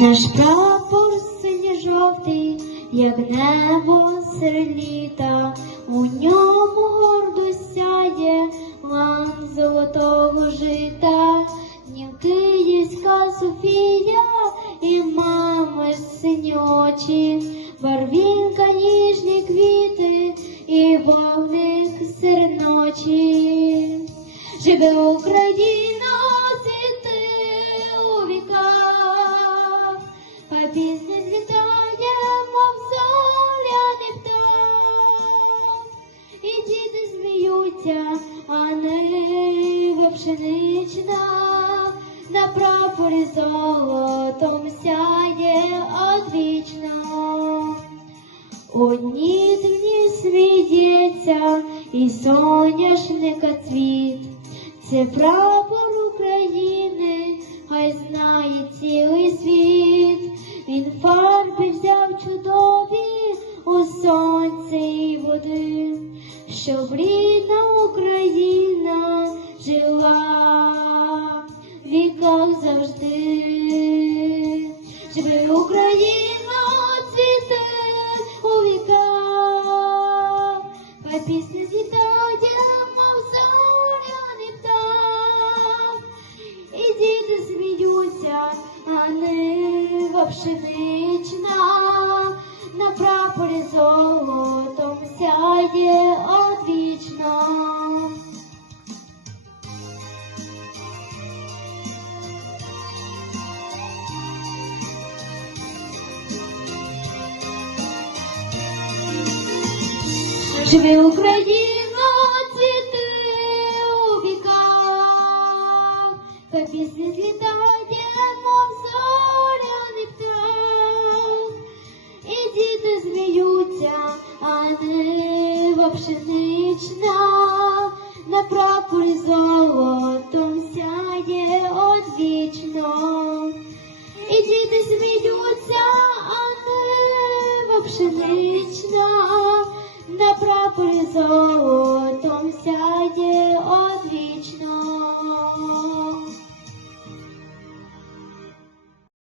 Наш прапор синьо-жовтий, як небо серед літа, у ньому гордо сяє лан золотого жита, Днів Київська Софія і мами синьочі, барвінка ніжні квіти і вогник серед ночі. Живе Україна, пісня злітає, мов зоряний птах, і діти сміються, а нива пшенична, на прапорі золотом сяє одвічно. Одні дні сміється і соняшника цвіт. Це прапор України, хай знає цілий світ. У сонце і води, щоб рідна Україна жила. В віках завжди. Живе Україна, цвіте у віках, хай пісня злітає, мов зоряний птах, і діти сміються, а нива пшенична, Живе Україна, цвіти у віках, та пісня злітає, мов зоряний птах, і діти сміються, а нива пшенична, на прапорі золотом сяє одвічно. І діти сміються, а нива пшенична, на прапорі золотом сяє